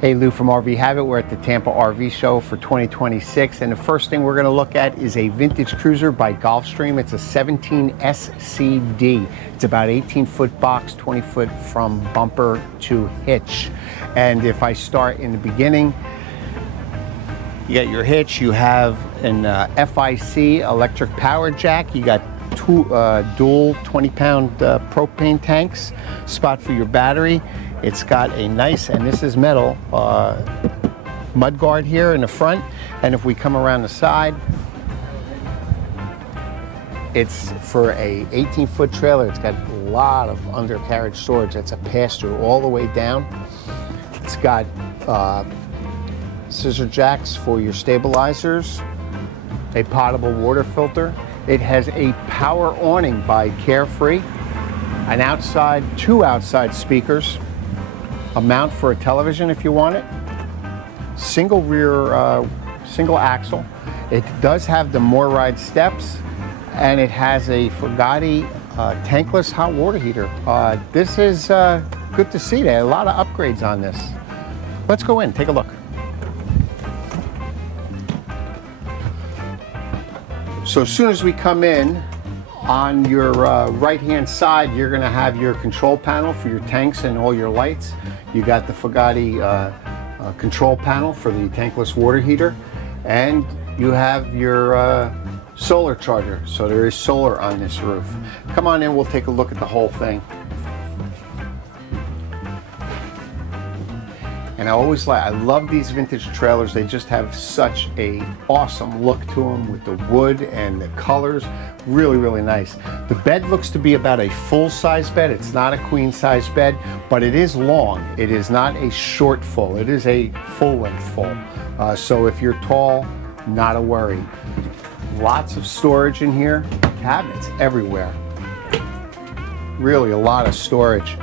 Hey, Lou from RV Habit. We're at the Tampa RV Show for 2026, and the first thing we're going to look at is a vintage cruiser by Gulfstream. It's a 17 SCD. It's about 18-foot box, 20-foot from bumper to hitch. And if I start in the beginning, you got your hitch, you have an FIC electric power jack, you got two dual 20-pound propane tanks, spot for your battery. It's got a nice, and this is metal, mud guard here in the front. And if we come around the side, it's for a 18-foot trailer. It's got a lot of undercarriage storage. That's a pass-through all the way down. It's got scissor jacks for your stabilizers, a potable water filter. It has a power awning by Carefree, two outside speakers, a mount for a television if you want it, single rear, single axle. It does have the MORryde steps, and it has a Fugatti tankless hot water heater. This is good to see. There are a lot of upgrades on this. Let's go in, take a look. So as soon as we come in, on your right-hand side, you're going to have your control panel for your tanks and all your lights. You got the Fugatti control panel for the tankless water heater, and you have your solar charger. So there is solar on this roof. Come on in, we'll take a look at the whole thing. And I love these vintage trailers. They just have such a awesome look to them with the wood and the colors. Really, really nice. The bed looks to be about a full-size bed. It's not a queen-size bed, but it is long. It is not a short full. It is a full-length full. So if you're tall, not a worry. Lots of storage in here. Cabinets everywhere. Really a lot of storage.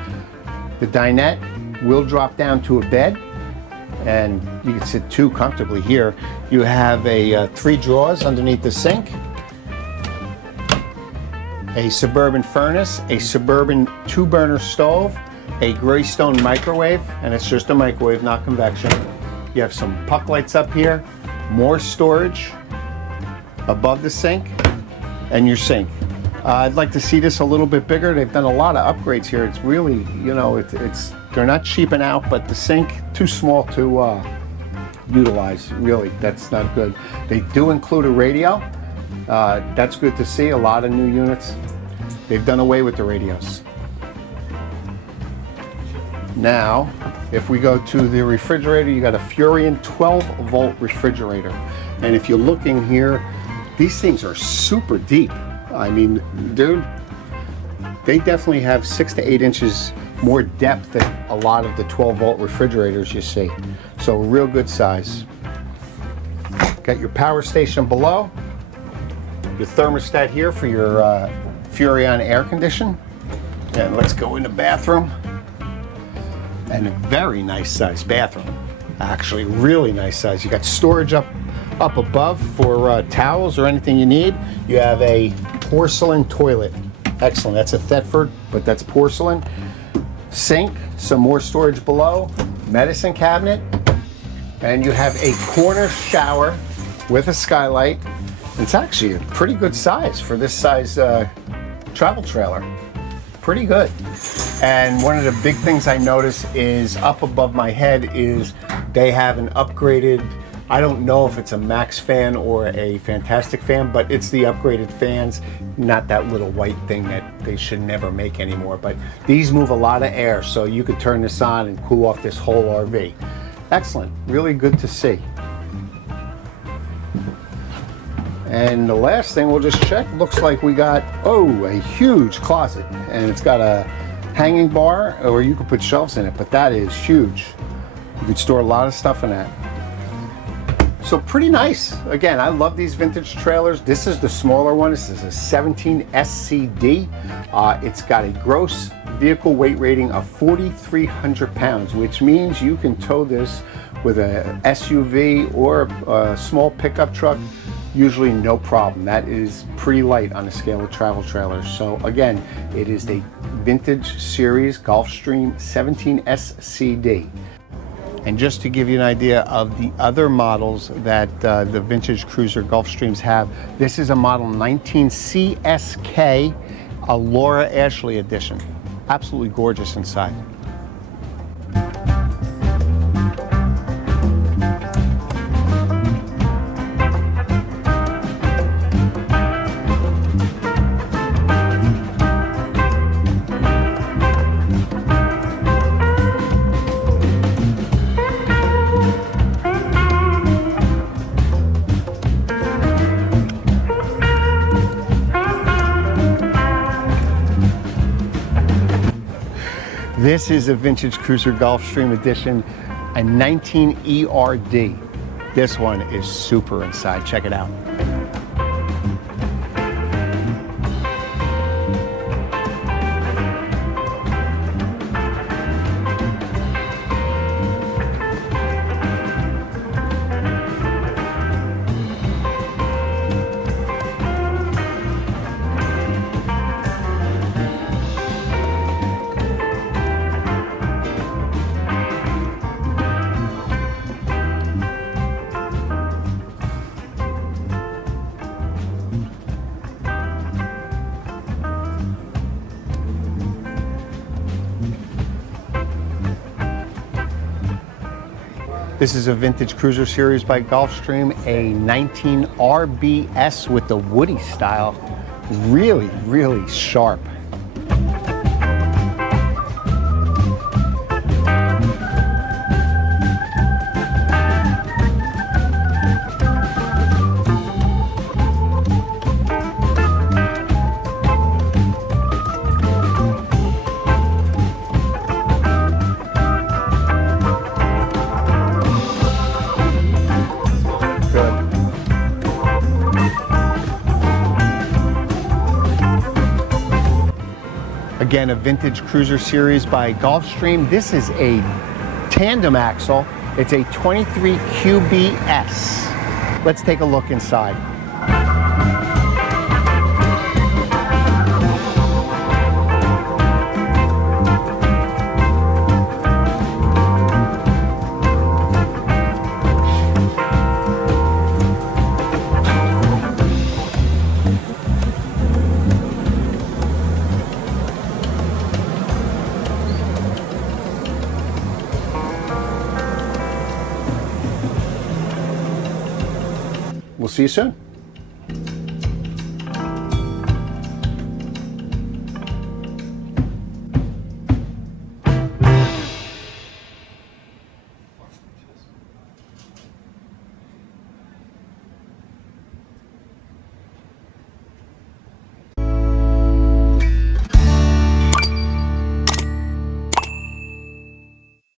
The dinette will drop down to a bed, and you can sit two comfortably here. You have a 3 drawers underneath the sink, a Suburban furnace, a Suburban 2-burner stove, a Greystone microwave, and it's just a microwave, not convection. You have some puck lights up here, more storage above the sink, and your sink. I'd like to see this a little bit bigger. They've done a lot of upgrades here. It's really, you know, they're not cheaping out, but the sink, too small to utilize, really. That's not good. They do include a radio. That's good to see. A lot of new units. They've done away with the radios. Now, if we go to the refrigerator, you got a Furrion 12-volt refrigerator. And if you're looking here, these things are super deep. I mean, dude, they definitely have 6 to 8 inches more depth than a lot of the 12-volt refrigerators you see. So real good size. Got your power station below, your thermostat here for your Furrion air condition. And let's go in the bathroom. And a very nice size bathroom. Actually, really nice size. You got storage up above for towels or anything you need. You have a porcelain toilet. Excellent. That's a Thetford, but that's porcelain. Sink, some more storage below, medicine cabinet, and you have a corner shower with a skylight. It's actually a pretty good size for this size travel trailer. Pretty good. And one of the big things I notice is up above my head is they have an upgraded, I don't know if it's a Max fan or a Fantastic fan, but it's the upgraded fans, not that little white thing that they should never make anymore. But these move a lot of air, so you could turn this on and cool off this whole RV. Excellent, really good to see. And the last thing we'll just check, looks like we got, a huge closet. And it's got a hanging bar, or you could put shelves in it, but that is huge. You could store a lot of stuff in that. So pretty nice. Again, I love these vintage trailers. This is the smaller one. This is a 17 SCD. It's got a gross vehicle weight rating of 4,300 pounds, which means you can tow this with a SUV or a small pickup truck, usually no problem. That is pretty light on the scale of travel trailers. So again, it is a vintage series Gulfstream 17 SCD. And just to give you an idea of the other models that the vintage cruiser Gulfstreams have, this is a model 19 CSK, a Laura Ashley edition. Absolutely gorgeous inside. This is a vintage cruiser Gulfstream edition, a 19 ERD. This one is super inside. Check it out. This is a vintage cruiser series by Gulfstream, a 19 RBS with the Woody style. Really, really sharp. Again, a vintage cruiser series by Gulfstream. This is a tandem axle. It's a 23 QBS. Let's take a look inside. We'll see you soon.